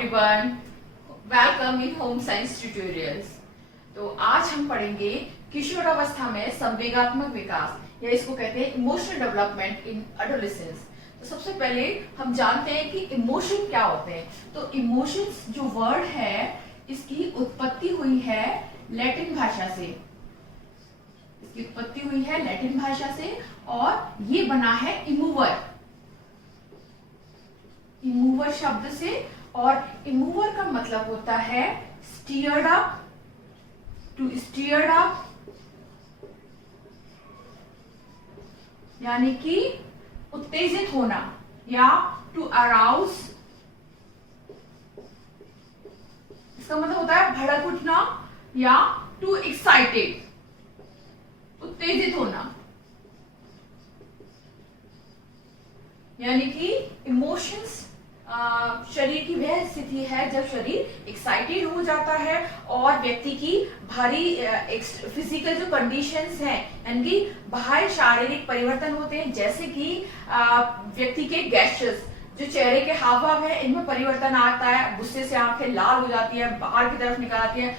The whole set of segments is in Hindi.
Everyone, welcome in home science tutorials. तो आज हम पढ़ेंगे किशोरावस्था में संवेगात्मक विकास या इसको कहते हैं इमोशनल डेवलपमेंट इन एडोलेसेंस। तो सबसे पहले हम जानते हैं कि इमोशन क्या होते हैं। तो इमोशंस जो वर्ड है इसकी उत्पत्ति हुई है लैटिन भाषा से। इसकी उत्पत्ति हुई है लैटिन भाषा से और ये बना है इमूवर शब्द से। और इमूवर का मतलब होता है stirred up, to stirred up, यानी कि उत्तेजित होना या टू अराउज। इसका मतलब होता है भड़क उठना या टू एक्साइटेड, उत्तेजित होना। यानी कि इमोशंस शरीर की वह स्थिति है जब शरीर एक्साइटेड हो जाता है और व्यक्ति की भारी फिजिकल जो कंडीशंस हैं, यानी कि बाहर शारीरिक परिवर्तन होते हैं, जैसे कि व्यक्ति के गैस्चर्स, जो चेहरे के हाव भाव है, इनमें परिवर्तन आता है। गुस्से से आंखें लाल हो जाती है, बाहर की तरफ निकल आती है,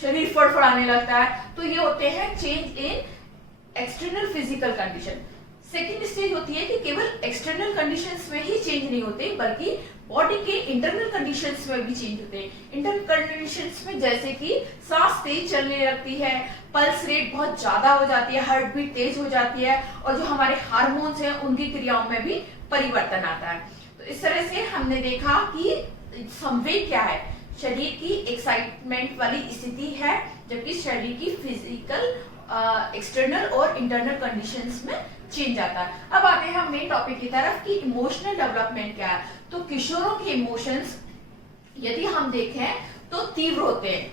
शरीर फड़फड़ाने लगता है। तो ये होते हैं change in external physical condition. Second stage होती है कि केवल एक्सटर्नल कंडीशंस में ही चेंज नहीं होते बल्कि बॉडी के इंटरनल कंडीशंस में भी चेंज होते हैं। इंटरनल कंडीशंस में जैसे कि सांस तेज चलने लगती है, पल्स रेट बहुत ज्यादा हो जाती है, हार्ट बीट तेज हो जाती है और जो हमारे हार्मोन्स हैं उनकी क्रियाओं में भी परिवर्तन आता है। तो इस तरह से हमने देखा कि संवेग क्या है, शरीर की एक्साइटमेंट वाली स्थिति है, जबकि शरीर की फिजिकल एक्सटर्नल और इंटरनल कंडीशंस में चेंज आता है। अब आते हैं हम मेन टॉपिक की तरफ कि इमोशनल डेवलपमेंट क्या है। तो किशोरों के इमोशंस यदि हम देखें तो तीव्र होते हैं।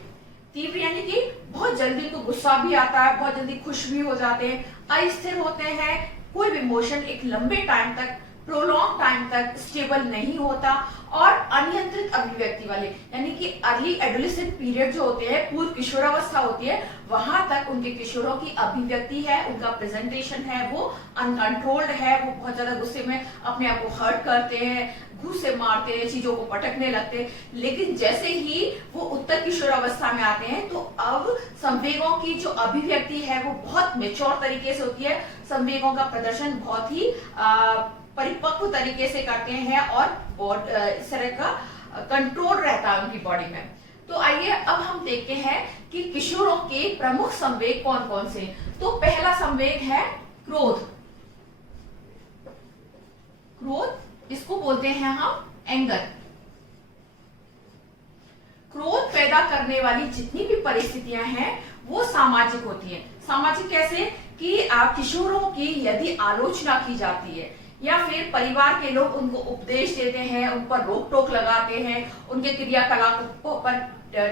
तीव्र यानी कि बहुत जल्दी उनको गुस्सा भी आता है, बहुत जल्दी खुश भी हो जाते हैं, अस्थिर होते हैं। कोई भी इमोशन एक लंबे टाइम तक, प्रोलॉन्ग टाइम तक स्टेबल नहीं होता और अनियंत्रित अभिव्यक्ति वाले, यानी कि अर्ली एडोलेसेंट पीरियड जो होते हैं, पूर्व किशोरावस्था होती है, वहां तक उनके किशोरों की अभिव्यक्ति है, उनका प्रेजेंटेशन है वो अनकंट्रोल्ड है। वो बहुत ज्यादा गुस्से में अपने आप को हर्ट करते हैं, घूंसे मारते हैं, चीजों को पटकने लगते हैं। लेकिन जैसे ही वो उत्तर किशोरावस्था में आते हैं तो अब संवेगों की जो अभिव्यक्ति है वो बहुत मेच्योर तरीके से होती है। संवेगों का प्रदर्शन बहुत ही परिपक्व तरीके से करते हैं और इस तरह का कंट्रोल रहता है उनकी बॉडी में। तो आइए अब हम देखते हैं कि किशोरों के प्रमुख संवेग कौन कौन से। तो पहला संवेग है क्रोध। क्रोध, इसको बोलते हैं हम एंगर। क्रोध पैदा करने वाली जितनी भी परिस्थितियां हैं वो सामाजिक होती हैं। सामाजिक कैसे कि किशोरों की यदि आलोचना की जाती है या फिर परिवार के लोग उनको उपदेश देते हैं, उन पर रोक टोक लगाते हैं, उनके क्रियाकलापों पर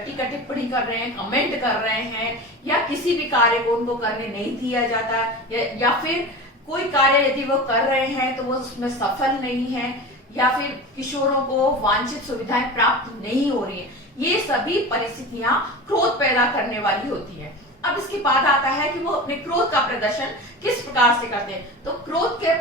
टीका टिप्पणी कर रहे हैं, कमेंट कर रहे हैं, या किसी भी कार्य को उनको करने नहीं दिया जाता, या फिर कोई कार्य यदि वो कर रहे हैं तो वो उसमें सफल नहीं है, या फिर किशोरों को वांछित सुविधाएं प्राप्त नहीं हो रही है, ये सभी परिस्थितियां क्रोध पैदा करने वाली होती है। अब इसके बाद आता है कि वो अपने क्रोध का प्रदर्शन किस प्रकार से करते हैं। तो क्रोध के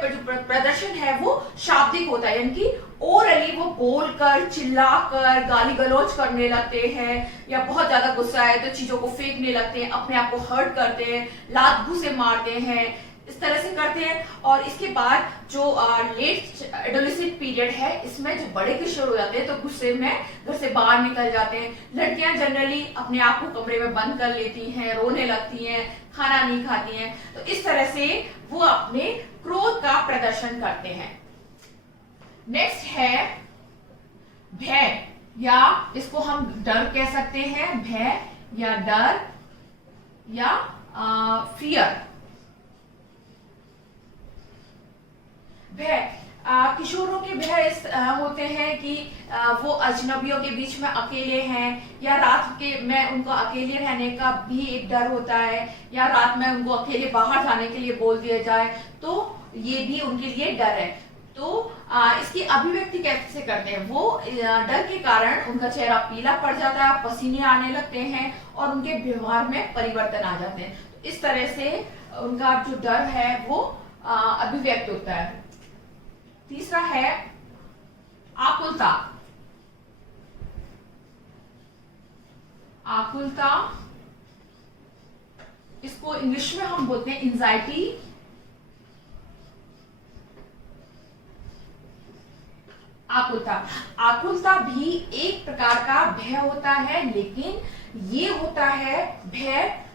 प्रदर्शन है वो शाब्दिक होता है, यानी कि ओरली वो बोलकर, चिल्लाकर, गाली गलौज करने लगते हैं, या बहुत ज्यादा गुस्सा है तो चीजों को फेंकने लगते हैं, अपने आप को हर्ट करते हैं, लात घूंसे मारते हैं, इस तरह से करते हैं। और इसके बाद जो लेट एडोलेसेंट पीरियड है, इसमें जो बड़े किशोर हो जाते हैं तो गुस्से में घर से बाहर निकल जाते हैं। लड़कियां जनरली अपने आप को कमरे में बंद कर लेती हैं, रोने लगती हैं, खाना नहीं खाती हैं। तो इस तरह से वो अपने क्रोध का प्रदर्शन करते हैं। नेक्स्ट है भय, या इसको हम डर कह सकते हैं, भय या डर या फियर। भय, किशोरों के भय होते हैं कि वो अजनबियों के बीच में अकेले हैं, या रात के में उनको अकेले रहने का भी एक डर होता है, या रात में उनको अकेले बाहर जाने के लिए बोल दिया जाए तो ये भी उनके लिए डर है। तो इसकी अभिव्यक्ति कैसे करते हैं, वो डर के कारण उनका चेहरा पीला पड़ जाता है, पसीने आने लगते हैं और उनके व्यवहार में परिवर्तन आ जाते हैं। तो इस तरह से उनका जो डर है वो अभिव्यक्त होता है। तीसरा है आकुलता। आकुलता, इसको इंग्लिश में हम बोलते हैं एंजाइटी, आकुलता। आकुलता भी एक प्रकार का भय होता है, लेकिन ये होता है भय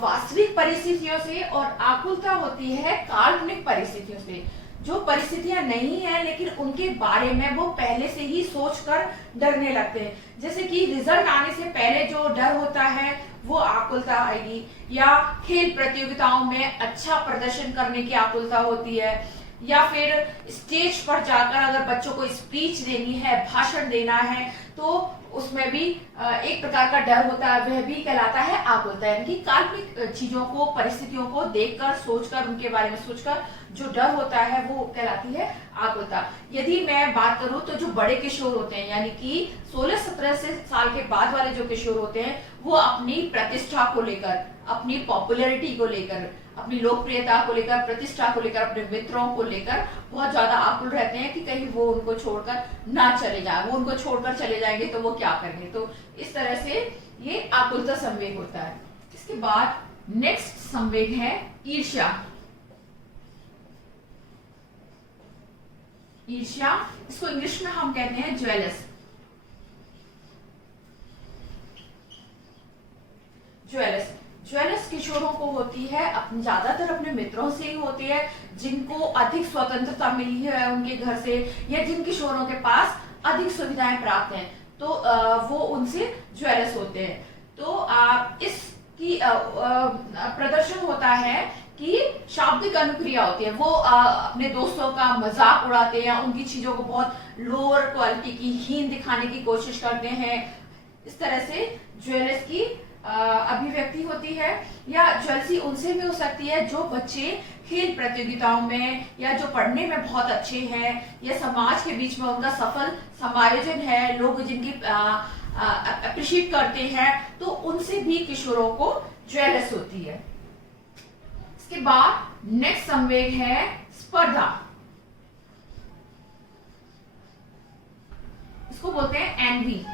वास्तविक परिस्थितियों से, और आकुलता होती है काल्पनिक परिस्थितियों से। जो परिस्थितियां नहीं है लेकिन उनके बारे में वो पहले से ही सोचकर डरने लगते हैं। जैसे कि रिजल्ट आने से पहले जो डर होता है वो आकुलता आएगी, या खेल प्रतियोगिताओं में अच्छा प्रदर्शन करने की आकुलता होती है, या फिर स्टेज पर जाकर अगर बच्चों को स्पीच देनी है, भाषण देना है, तो उसमें भी एक प्रकार का डर होता है, वह भी कहलाता है आकुलता। यानी कि काल्पनिक चीजों को, परिस्थितियों को देखकर, सोचकर, उनके बारे में सोचकर जो डर होता है वो कहलाती है आकुलता। यदि मैं बात करूं तो जो बड़े किशोर होते हैं, यानी कि 16-17 साल के बाद वाले जो किशोर होते हैं, वो अपनी प्रतिष्ठा को लेकर, अपनी पॉपुलैरिटी को लेकर, अपनी लोकप्रियता को लेकर, प्रतिष्ठा को लेकर, अपने मित्रों को लेकर बहुत ज्यादा आकुल रहते हैं कि कहीं वो उनको छोड़कर ना चले जाए। वो उनको छोड़कर चले जाएंगे तो वो क्या करेंगे। तो इस तरह से ये आकुलता संवेग होता है। इसके बाद नेक्स्ट संवेग है ईर्ष्या। ईर्ष्या, इसको इंग्लिश में हम कहते हैं ज्वेलस। ज्वेलस किशोरों को होती है, ज्यादातर अपने मित्रों से ही होती है, जिनको अधिक स्वतंत्रता मिली है उनके घर से, या जिन किशोरों के पास अधिक सुविधाएं प्राप्त हैं, तो वो उनसे ज्वेलस होते हैं। तो इसकी प्रदर्शन होता है कि शाब्दिक अनुक्रिया होती है। वो अपने दोस्तों का मजाक उड़ाते हैं, उनकी चीजों को बहुत लोअर क्वालिटी की, हीन दिखाने की कोशिश करते हैं। इस तरह से ज्वेलस की अभिव्यक्ति होती है। या ज्वेलसी उनसे भी हो सकती है जो बच्चे खेल प्रतियोगिताओं में, या जो पढ़ने में बहुत अच्छे हैं, या समाज के बीच में उनका सफल समायोजन है, लोग जिनकी अप्रिशिएट करते हैं, तो उनसे भी किशोरों को ज्वेलस होती है। इसके बाद नेक्स्ट संवेग है स्पर्धा। इसको बोलते हैं एनवी।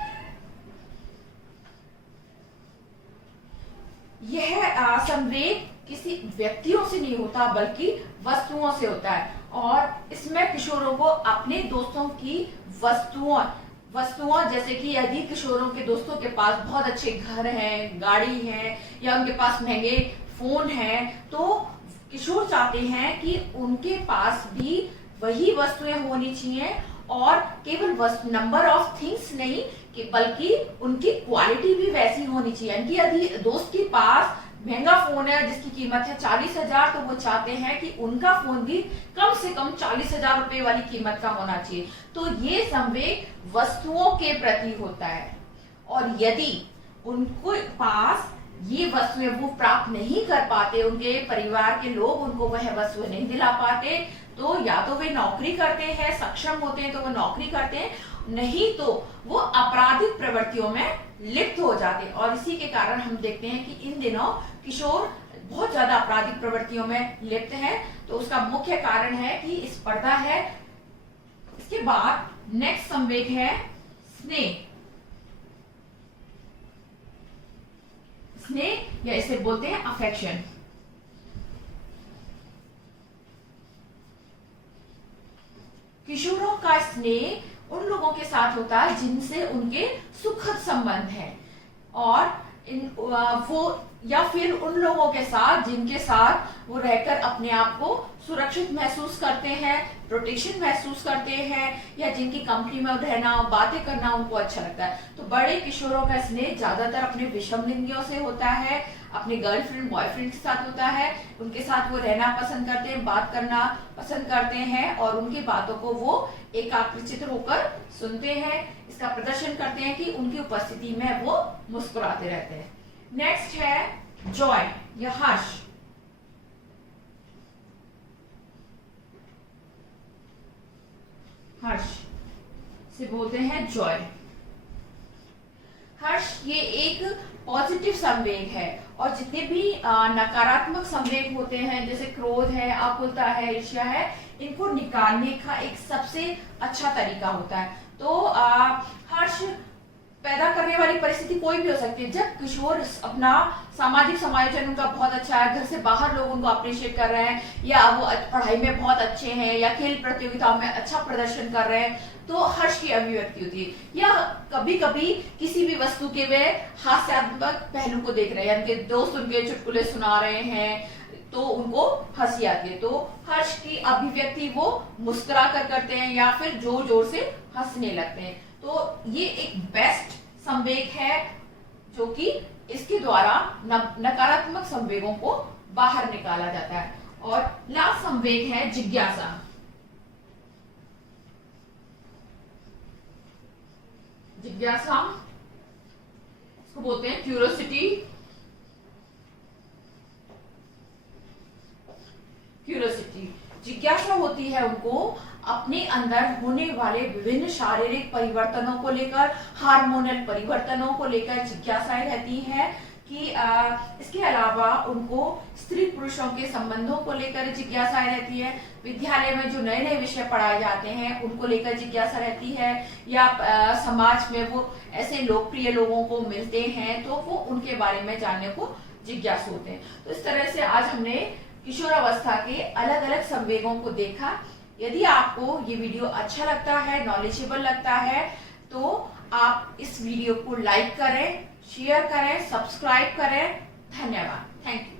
यह संवेग किसी व्यक्तियों से नहीं होता बल्कि वस्तुओं से होता है, और इसमें किशोरों को अपने दोस्तों की वस्तुओं जैसे कि यदि किशोरों के दोस्तों के पास बहुत अच्छे घर हैं, गाड़ी है, या उनके पास महंगे फोन है, तो किशोर चाहते हैं कि उनके पास भी वही वस्तुएं होनी चाहिए, और केवल नंबर ऑफ थिंग्स नहीं कि बल्कि उनकी क्वालिटी भी वैसी होनी चाहिए। यानी कि यदि दोस्त के पास महंगा फोन है जिसकी कीमत है 40,000, तो वो चाहते हैं कि उनका फोन भी कम से कम 40,000 रुपए वाली कीमत का होना चाहिए। तो ये संवेग वस्तुओं के प्रति होता है, और यदि उनके पास ये वस्तुएं वो प्राप्त नहीं कर पाते, उनके परिवार के लोग उनको वह वस्तुएं नहीं दिला पाते, तो या तो वे नौकरी करते हैं, सक्षम होते हैं तो वो नौकरी करते हैं, नहीं तो वो आपराधिक प्रवृत्तियों में लिप्त हो जाते हैं। और इसी के कारण हम देखते हैं कि इन दिनों किशोर बहुत ज्यादा आपराधिक प्रवृत्तियों में लिप्त हैं। तो उसका मुख्य कारण है कि स्पर्धा है। इसके बाद नेक्स्ट संवेग है स्नेह। स्नेह या इसे बोलते हैं अफेक्शन। किशोरों का स्नेह उन लोगों के साथ होता है जिनसे उनके सुखद संबंध है, और वो या फिर उन लोगों के साथ जिनके साथ वो रहकर अपने आप को सुरक्षित महसूस करते हैं, प्रोटेक्शन महसूस करते हैं, या जिनकी कंपनी में रहना, बातें करना उनको अच्छा लगता है। तो बड़े किशोरों का स्नेह ज्यादातर अपने विषम लिंगियों से होता है, अपने गर्लफ्रेंड बॉयफ्रेंड के साथ होता है, उनके साथ वो रहना पसंद करते हैं, बात करना पसंद करते हैं, और उनकी बातों को वो एकाग्रचित्त होकर सुनते हैं। इसका प्रदर्शन करते हैं कि उनकी उपस्थिति में वो मुस्कुराते रहते हैं। नेक्स्ट है जॉय या हर्ष। हर्ष से बोलते हैं जॉय। हर्ष ये एक पॉजिटिव संवेग है, और जितने भी नकारात्मक संवेग होते हैं जैसे क्रोध है, आकुलता है, ईर्ष्या है, इनको निकालने का एक सबसे अच्छा तरीका होता है। तो हर्ष पैदा करने वाली परिस्थिति कोई भी हो सकती है। जब किशोर अपना सामाजिक समायोजन उनका बहुत अच्छा है, घर से बाहर लोग उनको अप्रिशिएट कर रहे हैं, या वो पढ़ाई में बहुत अच्छे हैं, या खेल प्रतियोगिताओं में अच्छा प्रदर्शन कर रहे हैं, तो हर्ष की अभिव्यक्ति होती है। या कभी कभी किसी भी वस्तु के वे हास्यात्मक पहलू को देख रहे हैं, उनके दोस्त उनके चुटकुले सुना रहे हैं तो उनको हंसी आती है, तो हर्ष की अभिव्यक्ति वो मुस्कुरा कर करते हैं या फिर जोर जोर से हंसने लगते हैं। तो ये एक बेस्ट संवेग है जो कि इसके द्वारा नकारात्मक संवेगों को बाहर निकाला जाता है। और लास्ट संवेग है जिज्ञासा। जिज्ञासा इसको बोलते हैं क्यूरियोसिटी। जिज्ञासा होती है उनको अपने अंदर होने वाले विभिन्न शारीरिक परिवर्तनों को लेकर, हार्मोनल परिवर्तनों को लेकर जिज्ञासाएं रहती है कि इसके अलावा उनको स्त्री पुरुषों के संबंधों को लेकर जिज्ञासाएं रहती है। विद्यालय में जो नए नए विषय पढ़ाए जाते हैं उनको लेकर जिज्ञासा रहती है, या समाज में वो ऐसे लोकप्रिय लोगों को मिलते हैं तो वो उनके बारे में जानने को जिज्ञासु होते हैं। तो इस तरह से आज हमने किशोरावस्था के अलग अलग संवेगों को देखा। यदि आपको ये वीडियो अच्छा लगता है, नॉलेजेबल लगता है, तो आप इस वीडियो को लाइक करें, शेयर करें, सब्सक्राइब करें। धन्यवाद। Thank you.